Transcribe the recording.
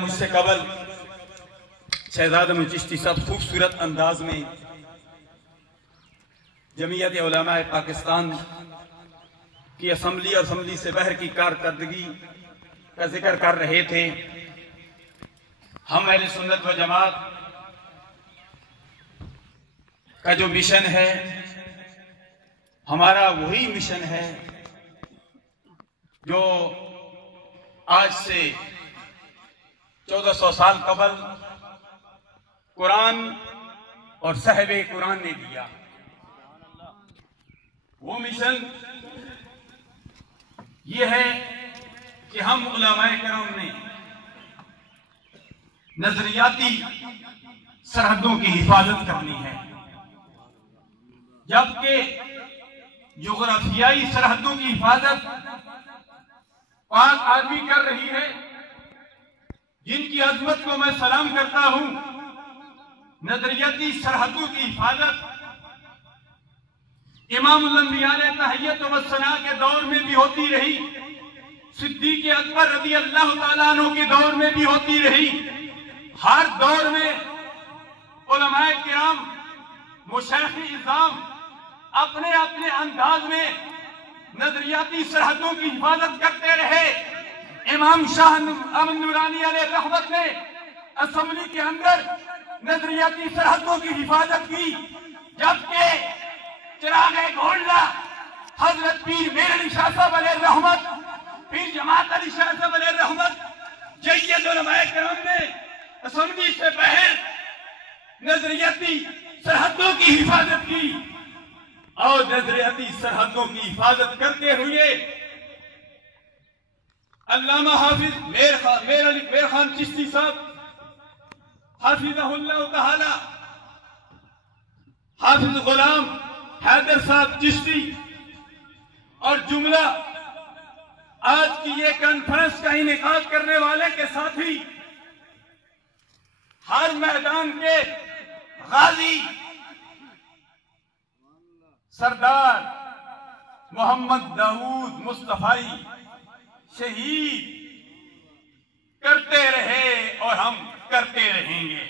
मुझसे कबल शहजाद चिश्ती साहब खूबसूरत अंदाज में जमीयत उलमाए पाकिस्तान की असम्बली से बाहर की कारकर्दगी का जिक्र कर रहे थे। हम अहले सुन्नत व जमात का जो मिशन है, हमारा वही मिशन है जो आज से 1400 साल कबल कुरान और साहिबे कुरान ने दिया। वो मिशन ये है कि हम उलमाए किराम ने नजरियाती सरहदों की हिफाजत करनी है, जबकि जोग्राफियाई सरहदों की हिफाजत पाक आर्मी कर रही है, जिनकी अजमत को मैं सलाम करता हूं। नजरियाती सरहदों की हिफाजत इमामुल अंबिया तहय्यत व सना के दौर में भी होती रही, सिद्दीक़ अकबर रज़ी अल्लाह तआला अन्हु के दौर में भी होती रही। हर दौर में उलमाए किराम मुशैख़-ए-इज़ाम अपने अपने अंदाज में नजरियाती सरहदों की हिफाजत करते रहे। इमाम शाह अहमद नूरानी अलैहि रहमत ने असेंबली के अंदर नजरियाती सरहदों की हिफाजत की, जबकि चिरागे घोड़ला हजरत पीर मेर अली शाह साहब अलैहि रहमत, पीर जमात अली शाह साहब अलैहि रहमत, जय्यद उलमाए किराम ने असेंबली से बाहर नजरियाती सरहदों की हिफाजत की और नजरियाती सरहदों की हिफाजत करते हुए अल्लामा हाफिज मेर खान चिश्ती साहब हाफिज़हुल्लाह तआला, हाफिज गुलाम हैदर साहब चिश्ती और जुमला आज की ये कॉन्फ्रेंस का इनेकाद करने वाले के साथी, हर मैदान के गाजी सरदार मोहम्मद दाऊद मुस्तफाई शहीद करते रहे और हम करते रहेंगे।